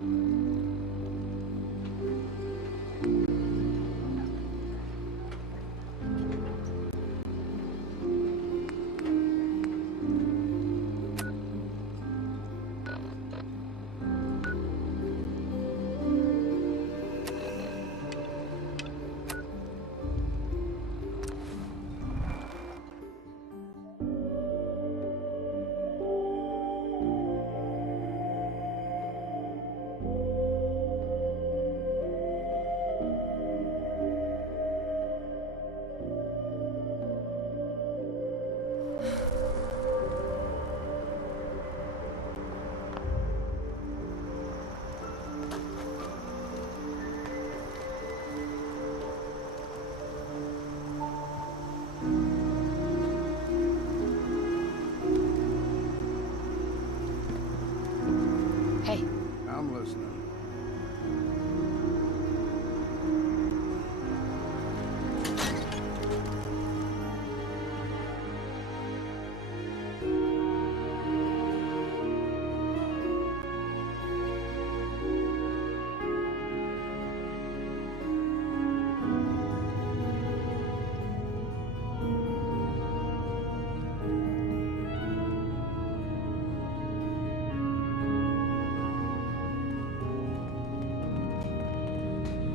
Hey. I'm listening.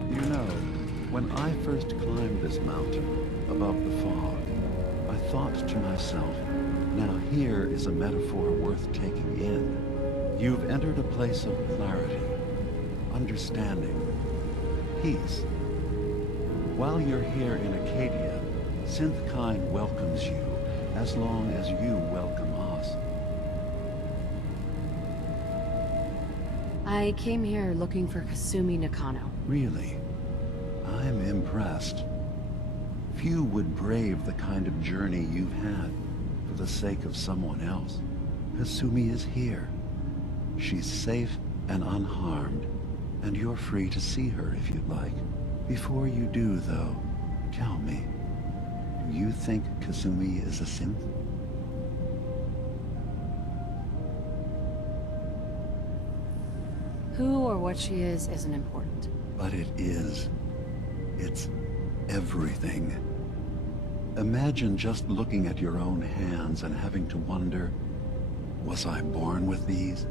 You know, when I first climbed this mountain above the fog, I thought to myself, now here is a metaphor worth taking in. You've entered a place of clarity, understanding, peace. While you're here in Acadia, Synthkind welcomes you as long as you welcome us. I came here looking for Kasumi Nakano. Really? I'm impressed. Few would brave the kind of journey you've had for the sake of someone else. Kasumi is here. She's safe and unharmed, and you're free to see her if you'd like. Before you do, though, tell me, do you think Kasumi is a synth? Who or what she is isn't important. But it is. It's everything. Imagine just looking at your own hands and having to wonder, was I born with these,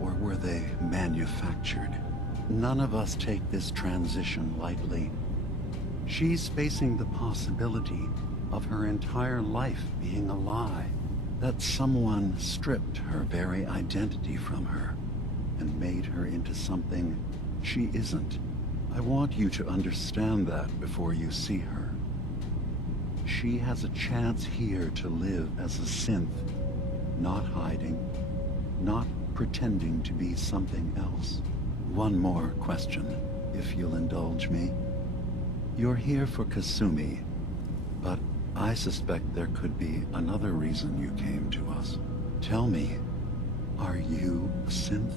or were they manufactured? None of us take this transition lightly. She's facing the possibility of her entire life being a lie, that someone stripped her very identity from her and made her into something she isn't. I want you to understand that before you see her. She has a chance here to live as a synth, not hiding, not pretending to be something else. One more question, if you'll indulge me. You're here for Kasumi, but I suspect there could be another reason you came to us. Tell me, are you a synth?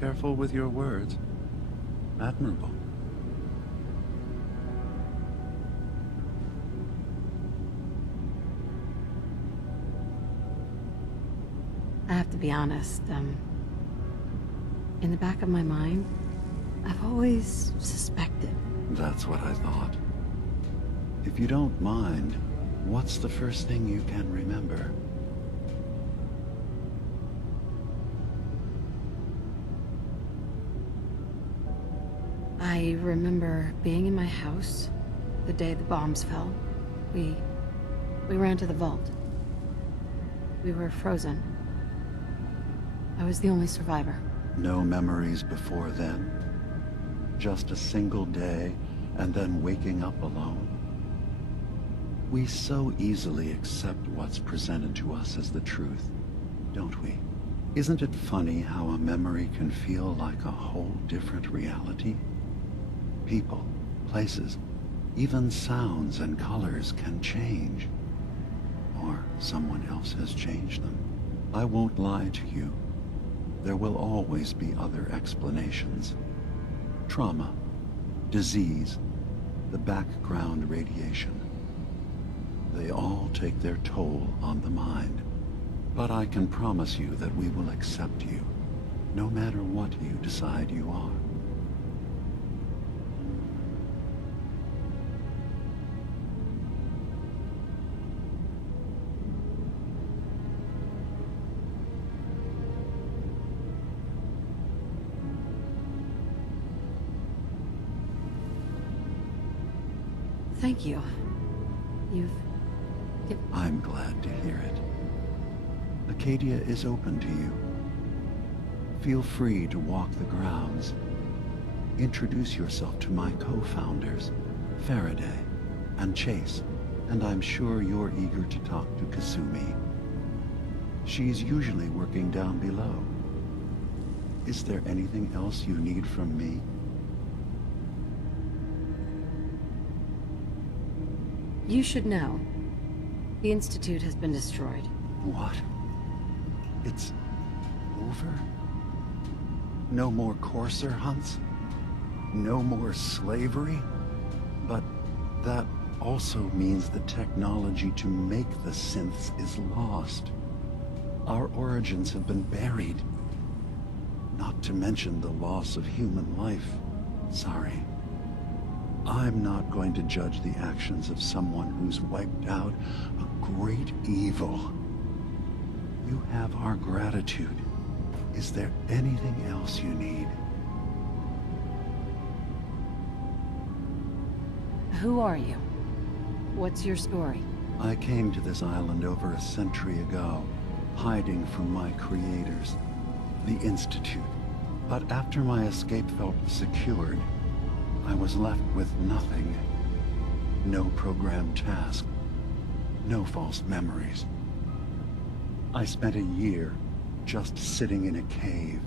Careful with your words. Admirable. I have to be honest, in the back of my mind, I've always suspected. That's what I thought. If you don't mind, what's the first thing you can remember? I remember being in my house the day the bombs fell. We ran to the vault. We were frozen. I was the only survivor. No memories before then? Just a single day, and then waking up alone? We so easily accept what's presented to us as the truth, don't we? Isn't it funny how a memory can feel like a whole different reality? People, places, even sounds and colors can change. Or someone else has changed them. I won't lie to you. There will always be other explanations. Trauma, disease, the background radiation. They all take their toll on the mind. But I can promise you that we will accept you, no matter what you decide you are. Thank you. I'm glad to hear it. Acadia is open to you. Feel free to walk the grounds. Introduce yourself to my co-founders, Faraday and Chase, and I'm sure you're eager to talk to Kasumi. She's usually working down below. Is there anything else you need from me? You should know. The Institute has been destroyed. What? It's over? No more courser hunts? No more slavery? But that also means the technology to make the synths is lost. Our origins have been buried. Not to mention the loss of human life. Sorry. I'm not going to judge the actions of someone who's wiped out a great evil. You have our gratitude. Is there anything else you need? Who are you? What's your story? I came to this island over a century ago, hiding from my creators, the Institute. But after my escape felt secured, I was left with nothing. No programmed task. No false memories. I spent a year just sitting in a cave.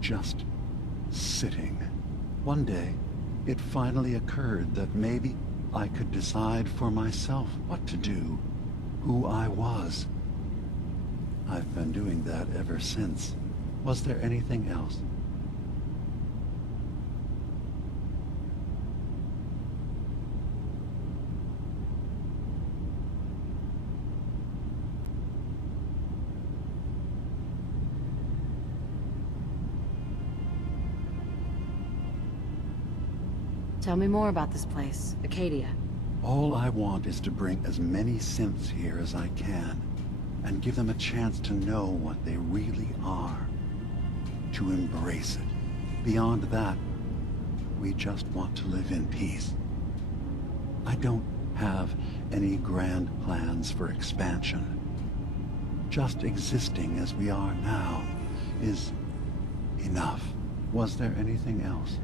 Just sitting. One day, it finally occurred that maybe I could decide for myself what to do, who I was. I've been doing that ever since. Was there anything else? Tell me more about this place, Acadia. All I want is to bring as many synths here as I can, and give them a chance to know what they really are. To embrace it. Beyond that, we just want to live in peace. I don't have any grand plans for expansion. Just existing as we are now is enough. Was there anything else?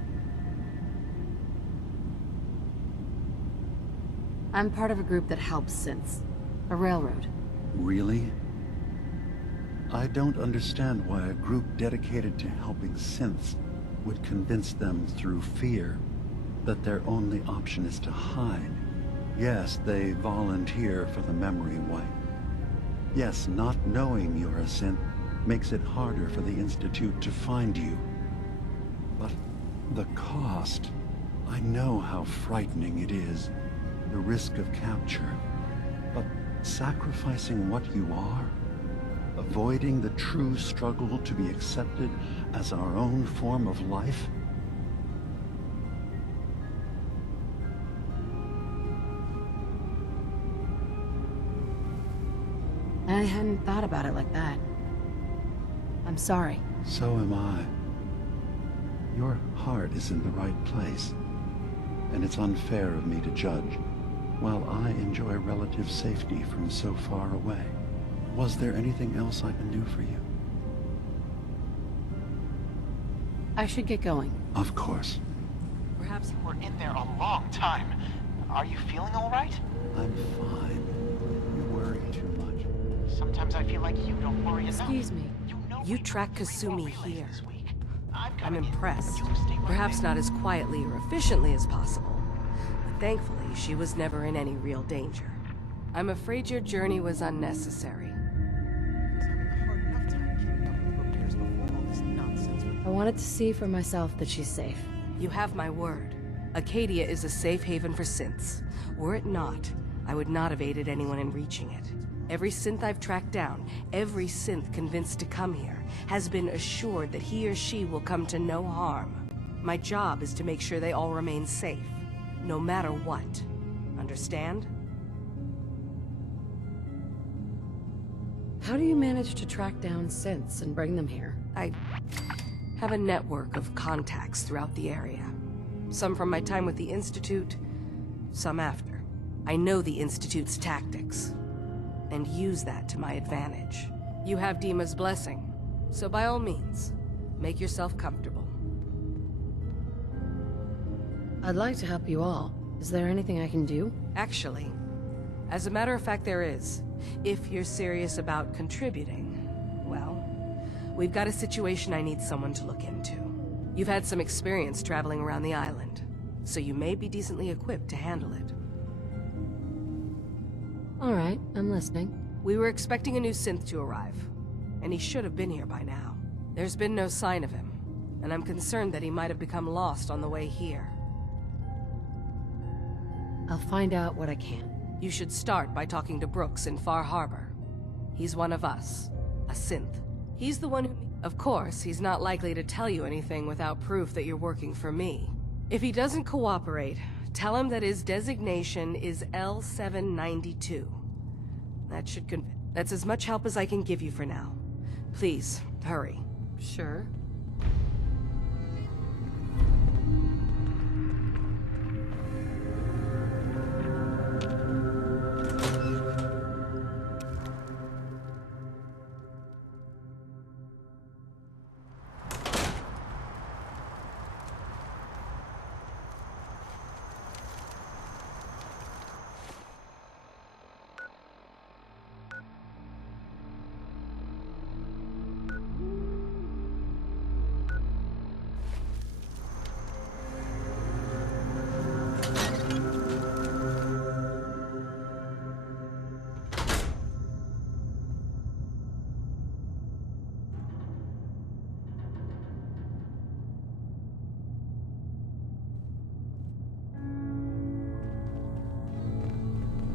I'm part of a group that helps synths. A railroad. Really? I don't understand why a group dedicated to helping synths would convince them through fear that their only option is to hide. Yes, they volunteer for the memory wipe. Yes, not knowing you're a synth makes it harder for the Institute to find you. But the cost... I know how frightening it is. The risk of capture, but sacrificing what you are, avoiding the true struggle to be accepted as our own form of life? I hadn't thought about it like that. I'm sorry. So am I. Your heart is in the right place, and it's unfair of me to judge. While I enjoy relative safety from so far away. Was there anything else I can do for you? I should get going. Of course. Perhaps you were in there a long time. Are you feeling all right? I'm fine. You worry too much. Sometimes I feel like you don't worry enough. Excuse me. You track Kasumi here. I'm coming in. impressed. You stay right Perhaps there. not as quietly or efficiently as possible, but thankfully she was never in any real danger. I'm afraid your journey was unnecessary. I wanted to see for myself that she's safe. You have my word. Acadia is a safe haven for synths. Were it not, I would not have aided anyone in reaching it. Every synth I've tracked down, every synth convinced to come here, has been assured that he or she will come to no harm. My job is to make sure they all remain safe, no matter what. Understand? How do you manage to track down synths and bring them here? I have a network of contacts throughout the area. Some from my time with the Institute, some after. I know the Institute's tactics, and use that to my advantage. You have Dima's blessing, so by all means, make yourself comfortable. I'd like to help you all. Is there anything I can do? Actually, as a matter of fact, there is. If you're serious about contributing, well, we've got a situation I need someone to look into. You've had some experience traveling around the island, so you may be decently equipped to handle it. All right, I'm listening. We were expecting a new synth to arrive, and he should have been here by now. There's been no sign of him, and I'm concerned that he might have become lost on the way here. I'll find out what I can. You should start by talking to Brooks in Far Harbor. He's one of us, a synth. He's the one who... Of course, he's not likely to tell you anything without proof that you're working for me. If he doesn't cooperate, tell him that his designation is L792. That should That's as much help as I can give you for now. Please, hurry. Sure.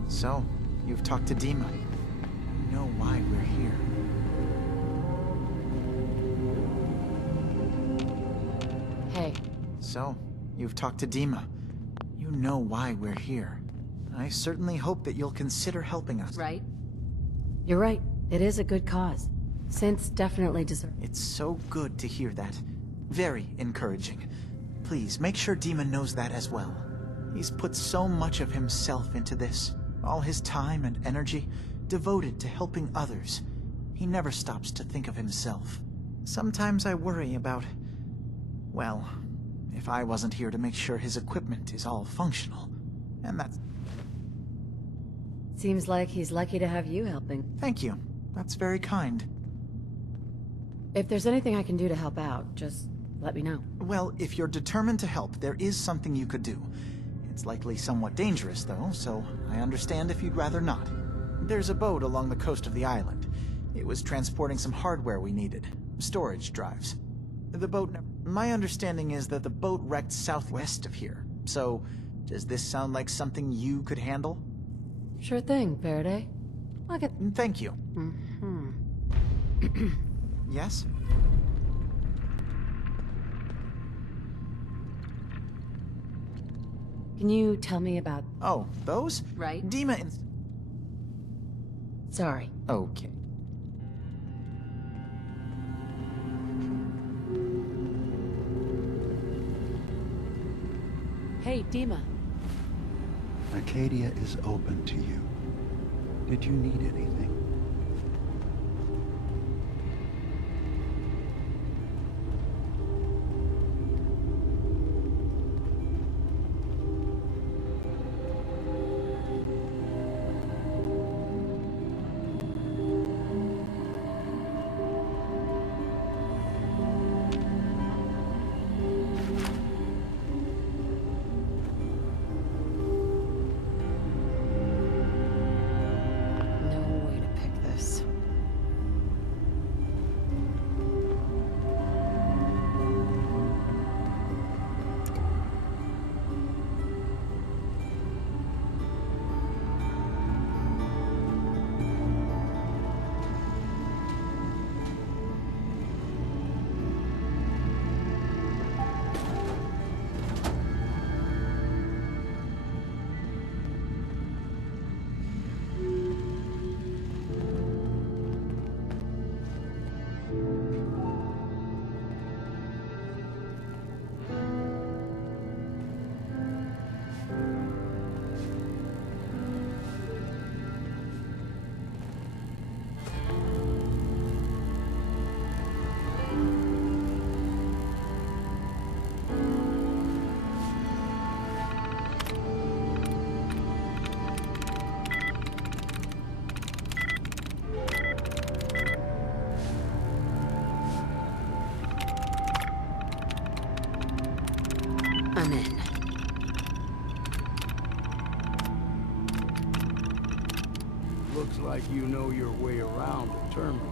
So, you've talked to Dima. You know why we're here. Hey. So, you've talked to Dima. You know why we're here. I certainly hope that you'll consider helping us. Right? You're right. It is a good cause. Synths definitely deserve... It's so good to hear that. Very encouraging. Please, make sure Dima knows that as well. He's put so much of himself into this. All his time and energy devoted to helping others. He never stops to think of himself. Sometimes I worry about... well, if I wasn't here to make sure his equipment is all functional. And that's... Seems like he's lucky to have you helping. Thank you. That's very kind. If there's anything I can do to help out, just let me know. Well, if you're determined to help, there is something you could do. It's likely somewhat dangerous, though, so I understand if you'd rather not. There's a boat along the coast of the island. It was transporting some hardware we needed. Storage drives. The boat... My understanding is that the boat wrecked southwest of here. So, does this sound like something you could handle? Sure thing, Faraday. I'll get... Thank you. Mm-hmm. Yes? Can you tell me about... Oh, those? Right. Dima and... Sorry. Okay. Hey, Dima. Acadia is open to you. Did you need anything? Looks like you know your way around the terminal.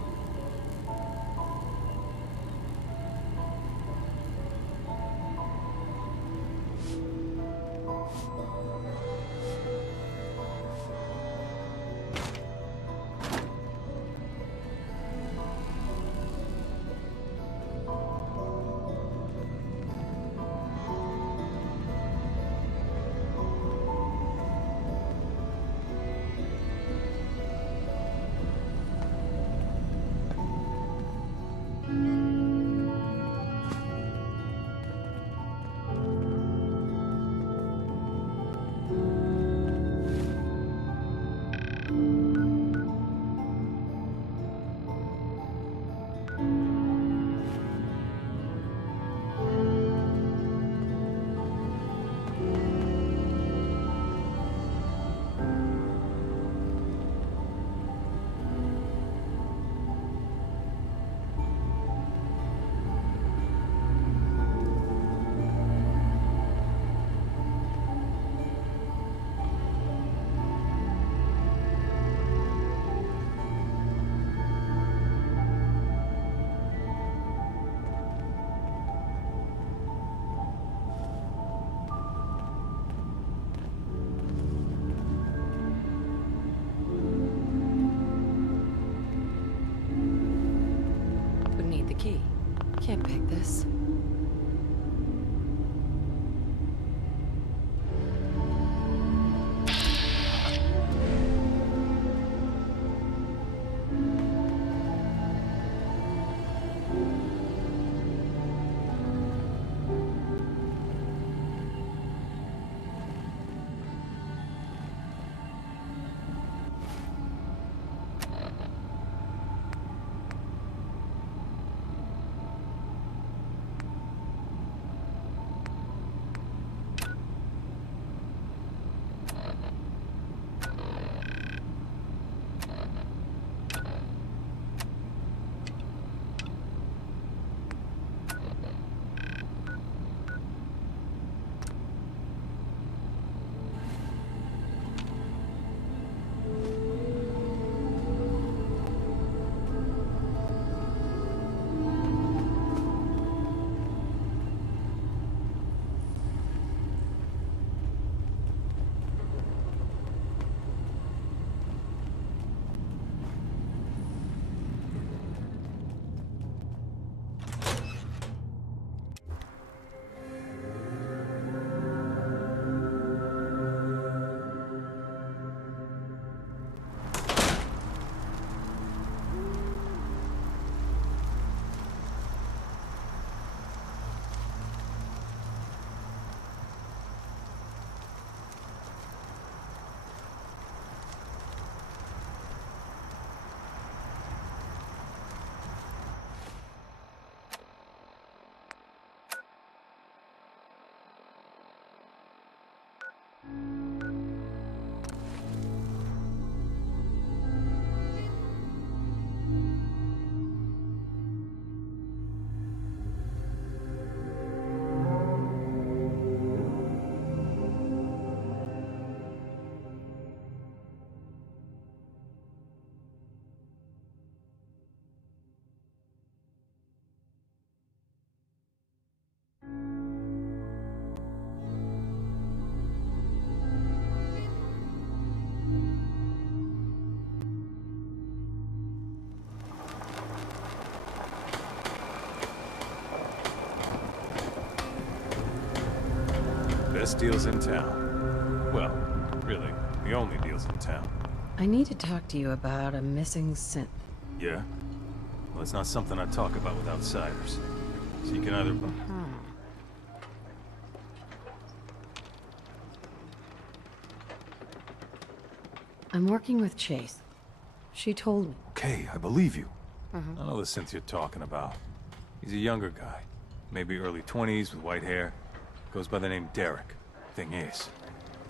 Would need the key. Can't pick this. Best deals in town. Well, really, the only deals in town. I need to talk to you about a missing synth. Yeah? Well, it's not something I talk about with outsiders. So you can either... I'm working with Chase. She told me. Okay, I believe you. I know the synth you're talking about. He's a younger guy. Maybe early 20s with white hair. Goes by the name Derek. Thing is,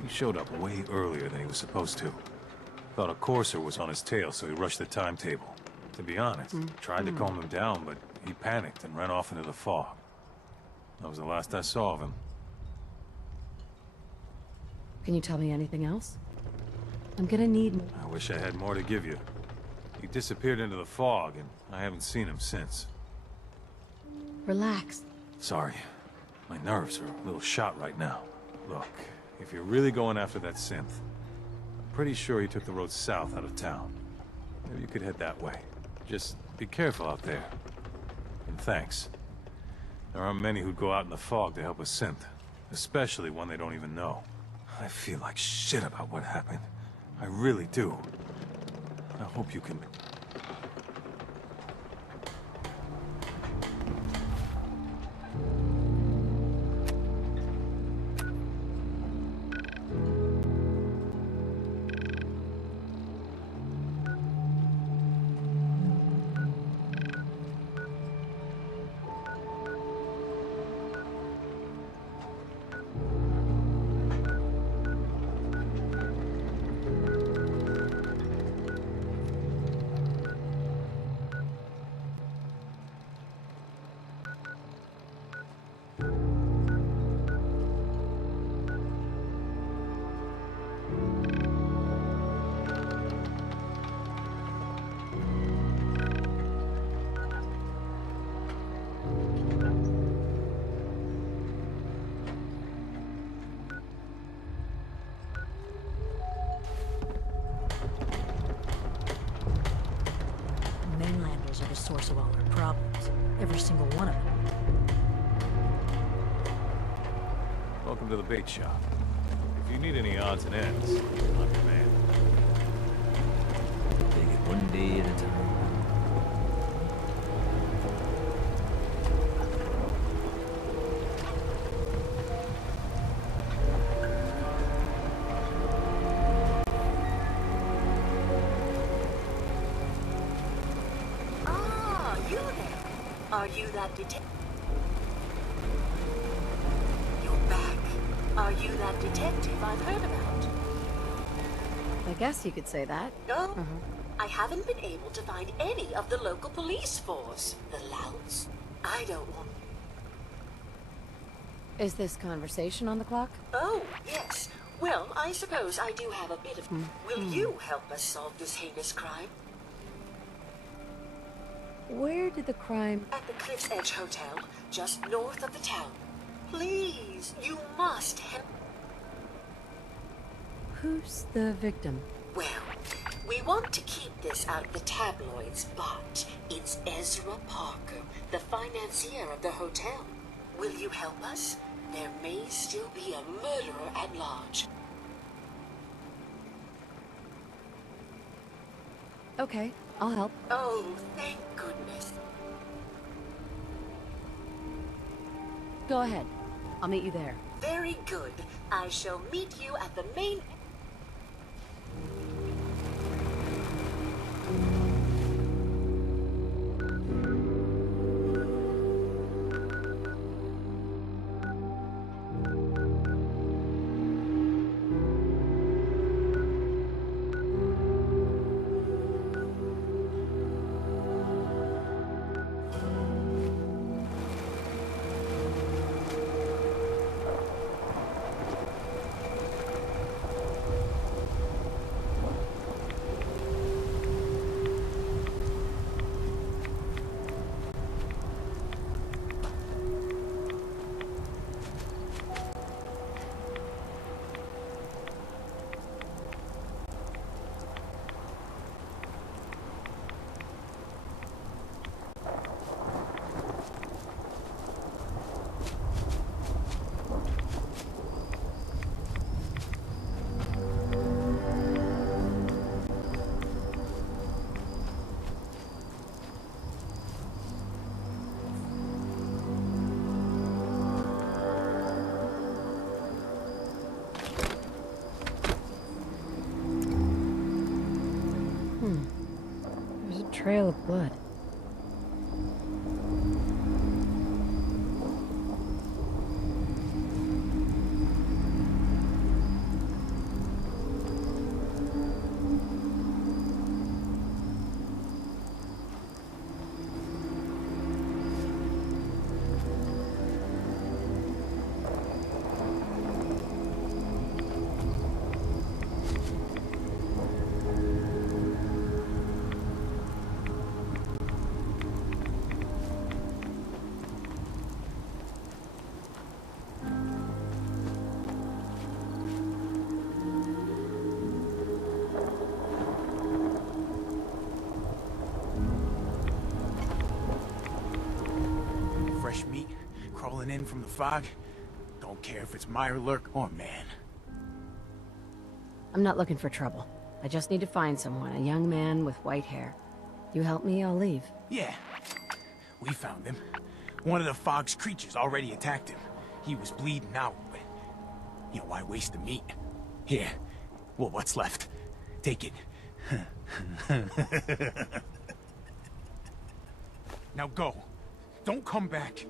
he showed up way earlier than he was supposed to. Thought a courser was on his tail, so he rushed the timetable. To be honest, tried to calm him down, but he panicked and ran off into the fog. That was the last I saw of him. Can you tell me anything else? I'm gonna need... I wish I had more to give you. He disappeared into the fog, and I haven't seen him since. Relax. Sorry. My nerves are a little shot right now. Look, if you're really going after that synth, I'm pretty sure he took the road south out of town. Maybe you could head that way. Just be careful out there. And thanks. There aren't many who'd go out in the fog to help a synth, especially one they don't even know. I feel like shit about what happened. I really do. I hope you can... Mainlanders are the source of all our problems. Every single one of them. Welcome to the bait shop. If you need any odds and ends, I'm your man. Take it one day at a time. Ah, you there. Are you that detective? You're back. Are you that detective I've heard about? I guess you could say that. No. I haven't been able to find any of the local police force. The louts? I don't want... Is this conversation on the clock? Oh, yes. Well, I suppose I do have a bit of... Will you help us solve this heinous crime? Where did the crime... At the Cliff's Edge Hotel, just north of the town. Please, you must help. Who's the victim? Well, we want to keep this out of the tabloids, but it's Ezra Parker, the financier of the hotel. Will you help us? There may still be a murderer at large. Okay, I'll help. Oh, thank goodness. Go ahead. I'll meet you there. Very good. I shall meet you at the main... There's a trail of blood. pulling in from the fog. Don't care if it's Mirelurk or man. I'm not looking for trouble. I just need to find someone, a young man with white hair. You help me, I'll leave. Yeah, we found him. One of the fog's creatures already attacked him. He was bleeding out, but, why waste the meat? Here, well, what's left? Take it. Now go. Don't come back.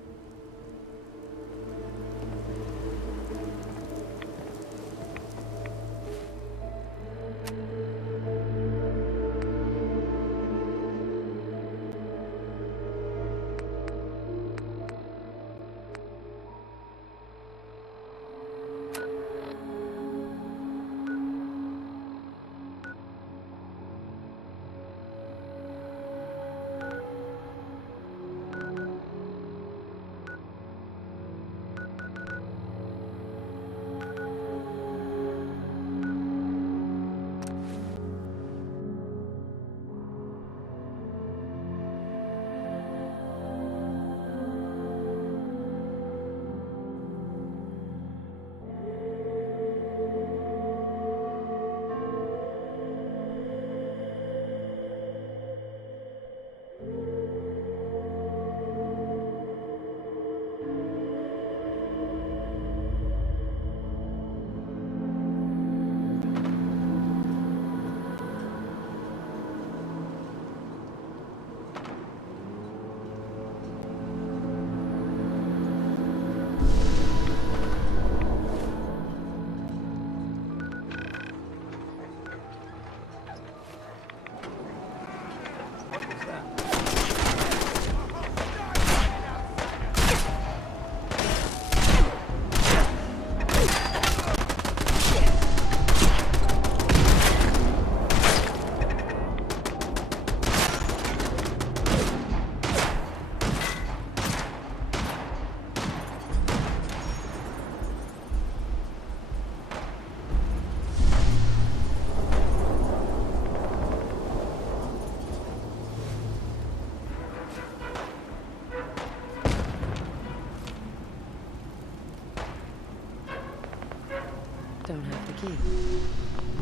Don't have the key.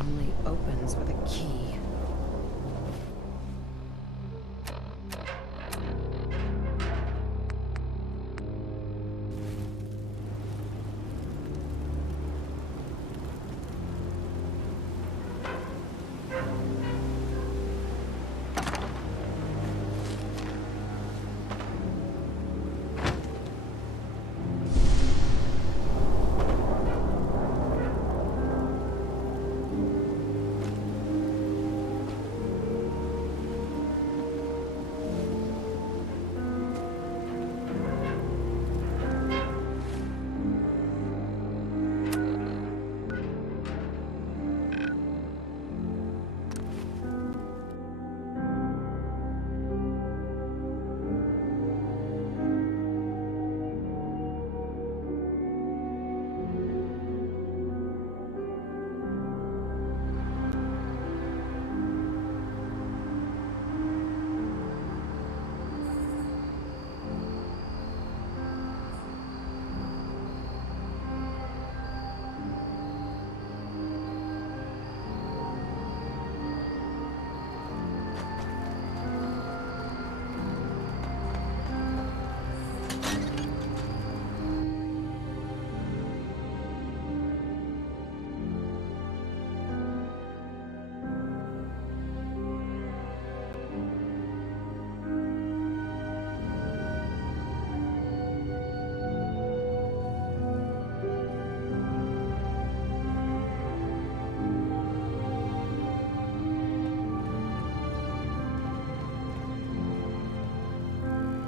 Only opens with a key.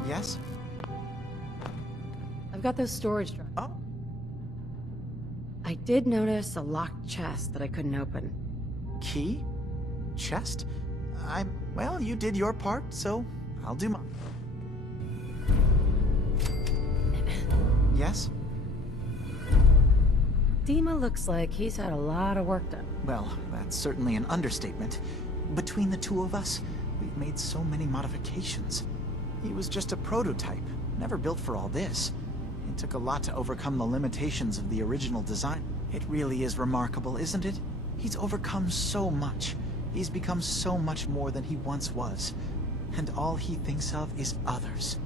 Yes? I've got those storage drives. Oh, I did notice a locked chest that I couldn't open. key? Chest? Well, you did your part, so I'll do mine. Yes? Dima looks like he's had a lot of work done. Well, that's certainly an understatement. Between the two of us, we've made so many modifications. He was just a prototype, never built for all this. It took a lot to overcome the limitations of the original design. It really is remarkable, isn't it? He's overcome so much. He's become so much more than he once was. And all he thinks of is others.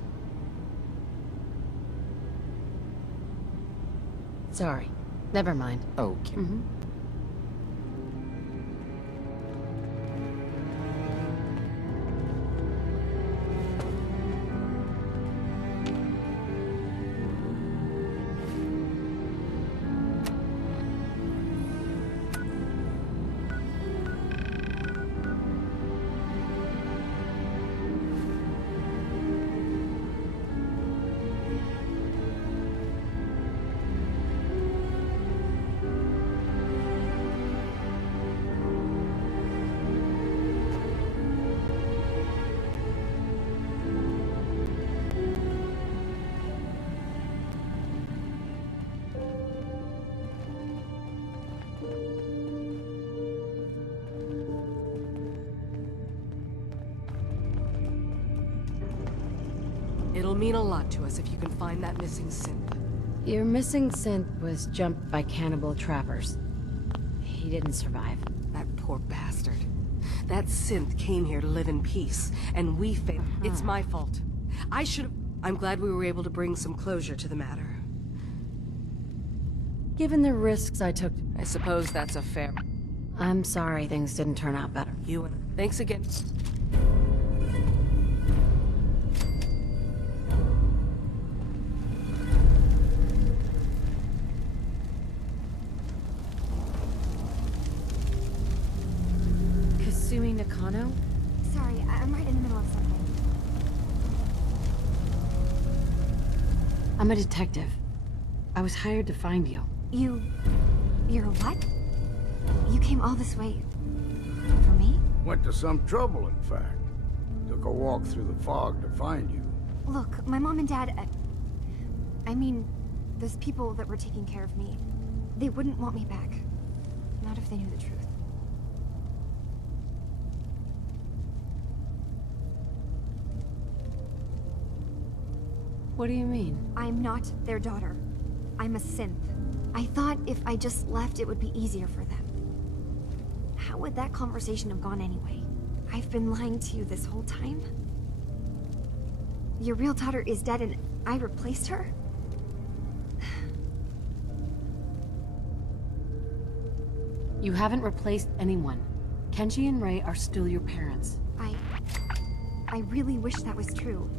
Sorry. Never mind. Okay. It'll mean a lot to us if you can find that missing synth. Your missing synth was jumped by cannibal trappers. He didn't survive. That poor bastard. That synth came here to live in peace, and we failed. It's my fault. I should've... I'm glad we were able to bring some closure to the matter. Given the risks I took, I suppose that's a fair... I'm sorry things didn't turn out better. You and... Thanks again. Kasumi Nakano? Sorry, I'm right in the middle of something. I'm a detective. I was hired to find you. You're what? You came all this way... for me? Went to some trouble, in fact. Took a walk through the fog to find you. Look, my mom and dad... I mean, those people that were taking care of me, they wouldn't want me back. Not if they knew the truth. What do you mean? I'm not their daughter. I'm a synth. I thought if I just left, it would be easier for them. How would that conversation have gone anyway? I've been lying to you this whole time? Your real daughter is dead and I replaced her? You haven't replaced anyone. Kenji and Ray are still your parents. I really wish that was true.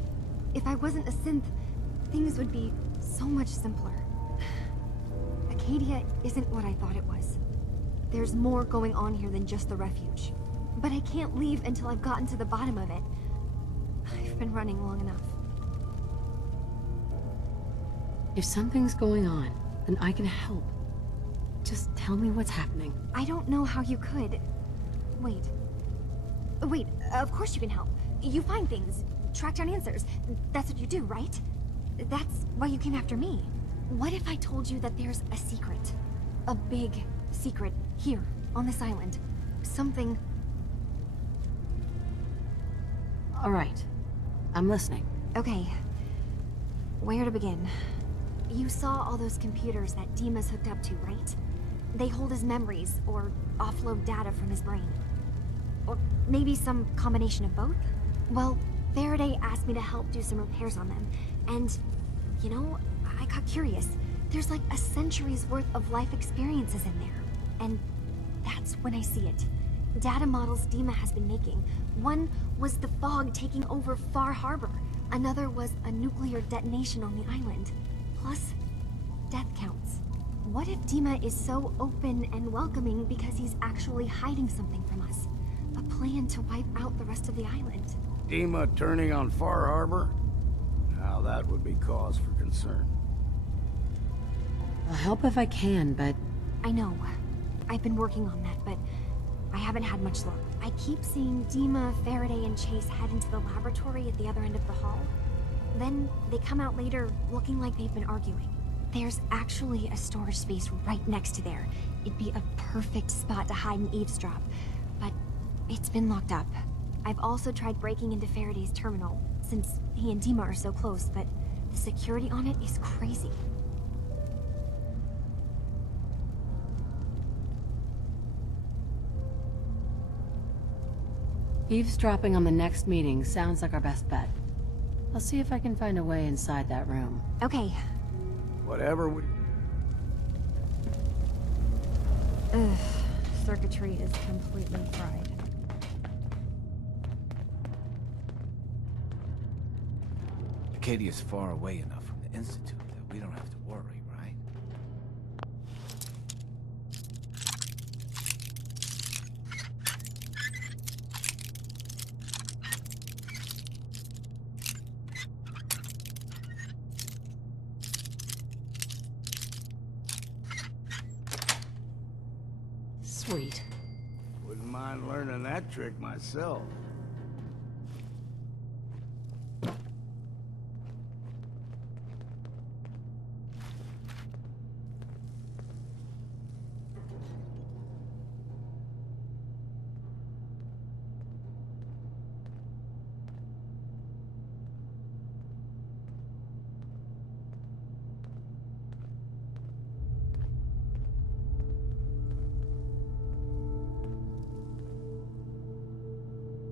If I wasn't a synth, things would be so much simpler. Acadia isn't what I thought it was. There's more going on here than just the refuge. But I can't leave until I've gotten to the bottom of it. I've been running long enough. If something's going on, then I can help. Just tell me what's happening. I don't know how you could. Wait. Wait, of course you can help. You find things, track down answers. That's what you do, right? That's why you came after me. What if I told you that there's a secret? A big secret here, on this island. Something... All right. I'm listening. Okay. Where to begin? You saw all those computers that Dima's hooked up to, right? They hold his memories, or offload data from his brain. Or maybe some combination of both? Well, Faraday asked me to help do some repairs on them, and, you know, I got curious. There's like a century's worth of life experiences in there, and that's when I see it. Data models Dima has been making. One was the fog taking over Far Harbor. Another was a nuclear detonation on the island. Plus, death counts. What if Dima is so open and welcoming because he's actually hiding something from us? A plan to wipe out the rest of the island. Dima turning on Far Harbor? Now that would be cause for concern. I'll help if I can, but... I know. I've been working on that, but I haven't had much luck. I keep seeing Dima, Faraday, and Chase head into the laboratory at the other end of the hall. Then they come out later looking like they've been arguing. There's actually a storage space right next to there. It'd be a perfect spot to hide and eavesdrop, but it's been locked up. I've also tried breaking into Faraday's terminal, since he and Dima are so close, but the The security on it is crazy. Eavesdropping on the next meeting sounds like our best bet. I'll see if I can find a way inside that room. Okay. Whatever we... Ugh. Circuitry is completely fried. Acadia's far away enough from the Institute that we don't have to worry, right? Sweet. Wouldn't mind learning that trick myself.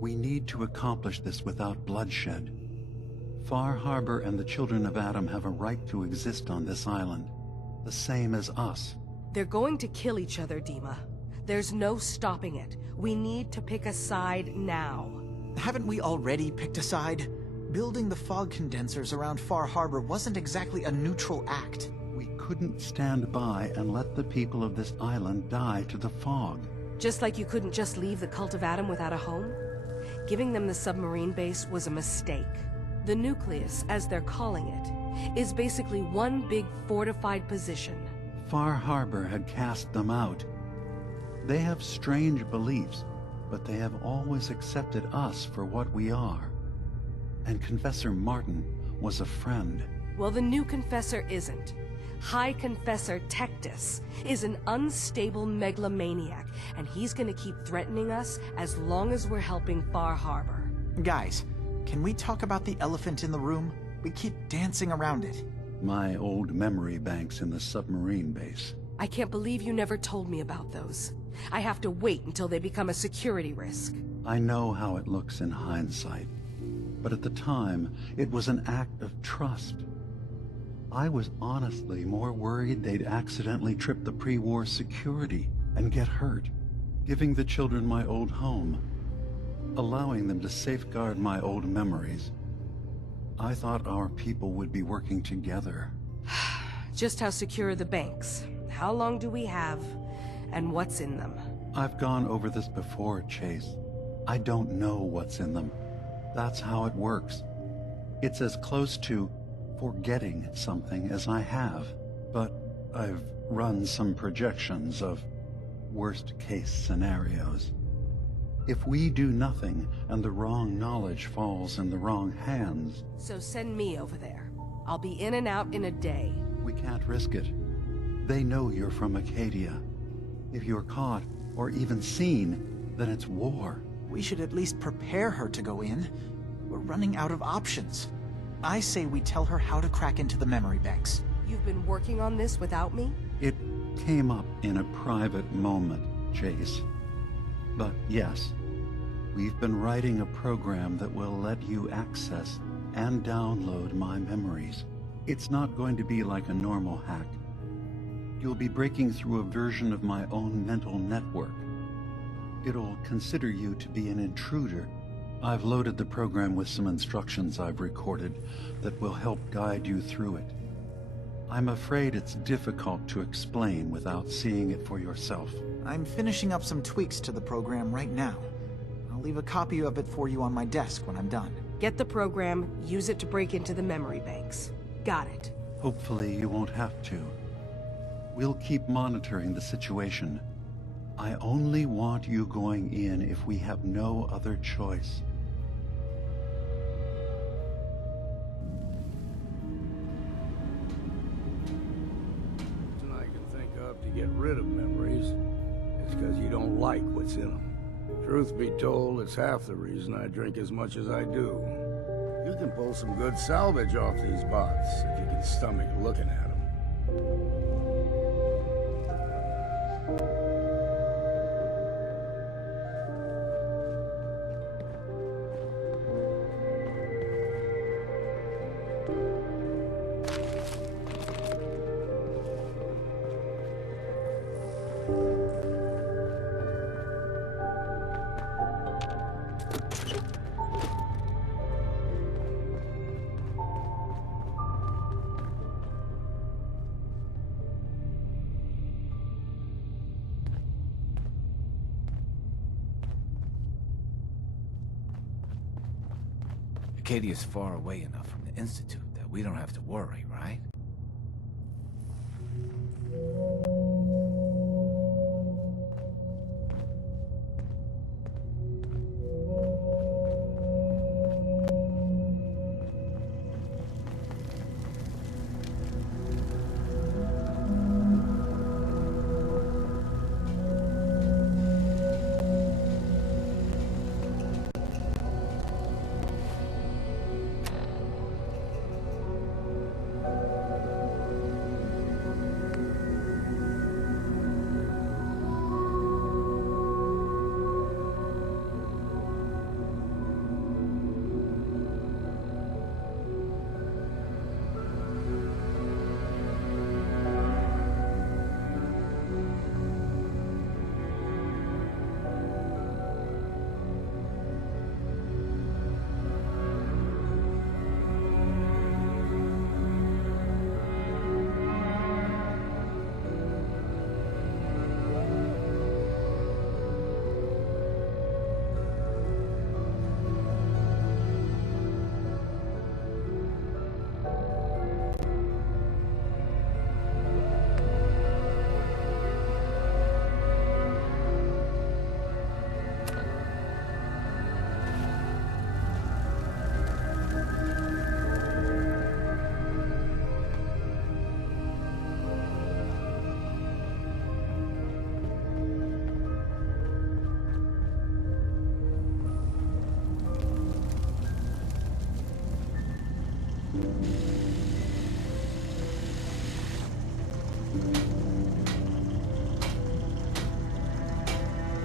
We need to accomplish this without bloodshed. Far Harbor and the children of Adam have a right to exist on this island, the same as us. They're going to kill each other, Dima. There's no stopping it. We need to pick a side now. Haven't we already picked a side? Building the fog condensers around Far Harbor wasn't exactly a neutral act. We couldn't stand by and let the people of this island die to the fog. Just like you couldn't just leave the Cult of Adam without a home? Giving them the submarine base was a mistake. The nucleus, as they're calling it, is basically one big fortified position. Far Harbor had cast them out. They have strange beliefs, but they have always accepted us for what we are. And Confessor Martin was a friend. Well, the new Confessor isn't. High Confessor Tectus is an unstable megalomaniac, and he's gonna keep threatening us as long as we're helping Far Harbor. Guys, can we talk about the elephant in the room? We keep dancing around it. My old memory banks in the submarine base. I can't believe you never told me about those. I have to wait until they become a security risk. I know how it looks in hindsight, but at the time, it was an act of trust. I was honestly more worried they'd accidentally trip the pre-war security and get hurt. Giving the children my old home, allowing them to safeguard my old memories. I thought our people would be working together. Just how secure are the banks? How long do we have? And what's in them? I've gone over this before, Chase. I don't know what's in them. That's how it works. It's as close to forgetting something as I have, but I've run some projections of worst-case scenarios. If we do nothing and the wrong knowledge falls in the wrong hands... So send me over there. I'll be in and out in a day. We can't risk it. They know you're from Acadia. If you're caught, or even seen, then it's war. We should at least prepare her to go in. We're running out of options. I say we tell her how to crack into the memory banks. You've been working on this without me? It came up in a private moment, Chase. But yes, we've been writing a program that will let you access and download my memories. It's not going to be like a normal hack. You'll be breaking through a version of my own mental network. It'll consider you to be an intruder. I've loaded the program with some instructions I've recorded that will help guide you through it. I'm afraid it's difficult to explain without seeing it for yourself. I'm finishing up some tweaks to the program right now. I'll leave a copy of it for you on my desk when I'm done. Get the program, use it to break into the memory banks. Got it. Hopefully you won't have to. We'll keep monitoring the situation. I only want you going in if we have no other choice. I can think of to get rid of memories is because you don't like what's in them. Truth be told, it's half the reason I drink as much as I do. You can pull some good salvage off these bots if you can stomach looking at them. Acadia's far away enough from the Institute that we don't have to worry, right?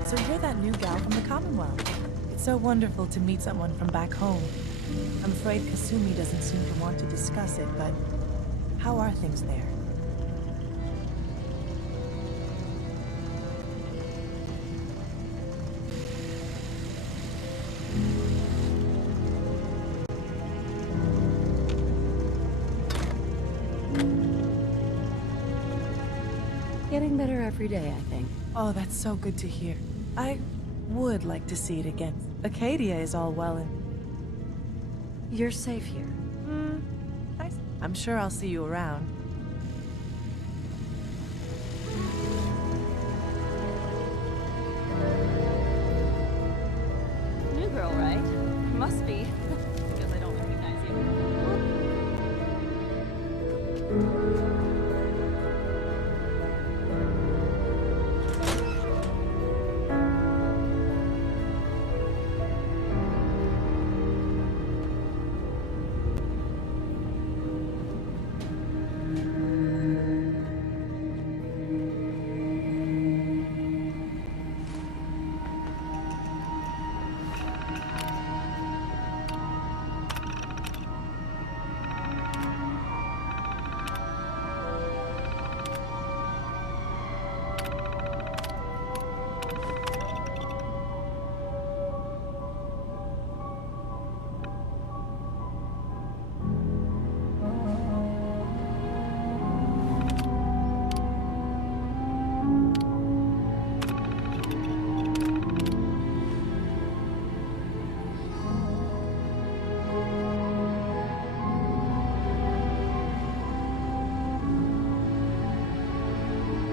So you're that new gal from the Commonwealth. It's so wonderful to meet someone from back home. I'm afraid Kasumi doesn't seem to want to discuss it, but how are things there? Getting better every day, I think. Oh, that's so good to hear. I would like to see it again. Acadia is all well and... You're safe here. I'm sure I'll see you around. New girl, right? Must be. Because I don't recognize you.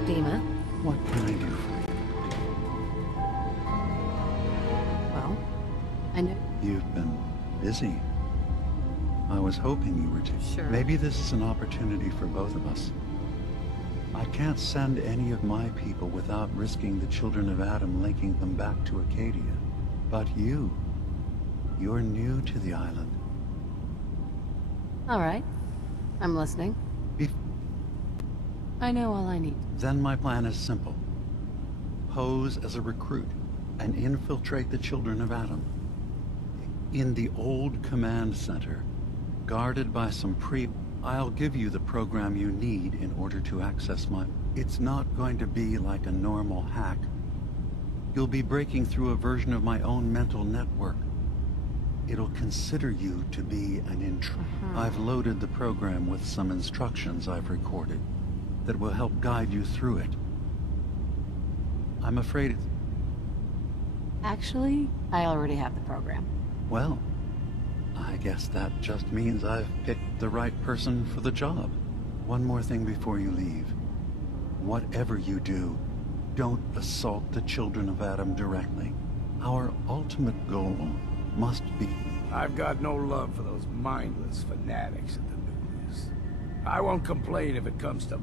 Dima? What can I do for Well, I know. you? You've been busy. I was hoping you were too. Sure. Maybe this is an opportunity for both of us. I can't send any of my people without risking the children of Adam linking them back to Acadia. But you're new to the island. All right. I'm listening. Be- I know all I need. Then my plan is simple. Pose as a recruit and infiltrate the children of Adam. In the old command center, guarded by some I'll give you the program you need in order to access my... It's not going to be like a normal hack. You'll be breaking through a version of my own mental network. It'll consider you to be an intruder. I've loaded the program with some instructions I've recorded that will help guide you through it. I'm afraid it's... Actually, I already have the program. Well, I guess that just means I've picked the right person for the job. One more thing before you leave. Whatever you do, don't assault the children of Adam directly. Our ultimate goal must be... I've got no love for those mindless fanatics at the nucleus. I won't complain if it comes to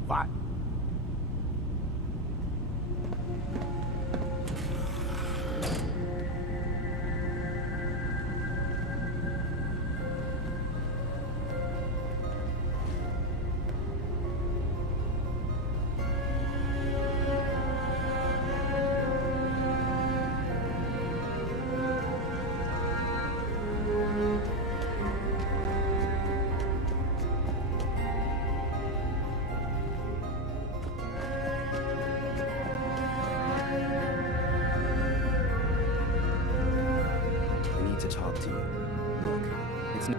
to talk to you. Look, it's not...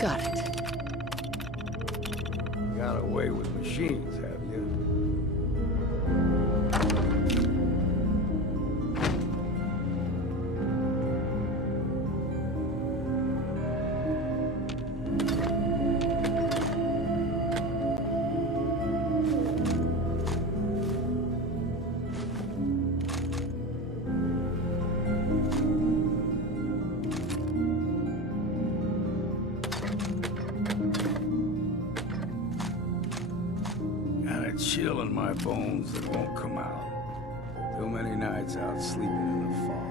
Got it. got away with machines, have you? Chill in my bones that won't come out. Too many nights out sleeping in the fog.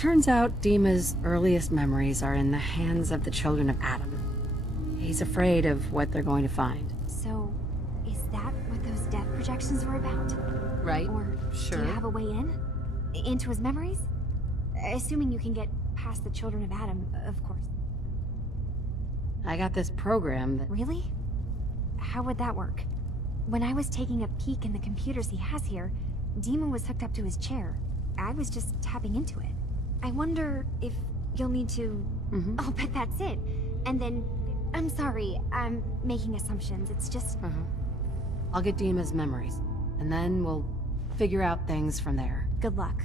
Turns out Dima's earliest memories are in the hands of the children of Adam. He's afraid of what they're going to find. So, is that what those death projections were about? Right? Or Sure. do you have a way in? Into his memories? Assuming you can get past the children of Adam, of course. I got this program that... Really? How would that work? When I was taking a peek in the computers he has here, Dima was hooked up to his chair. I was just tapping into it. I wonder if you'll need to... I'll bet that's it. And then... I'm sorry, I'm making assumptions. It's just... I'll get Dima's memories, and then we'll figure out things from there. Good luck.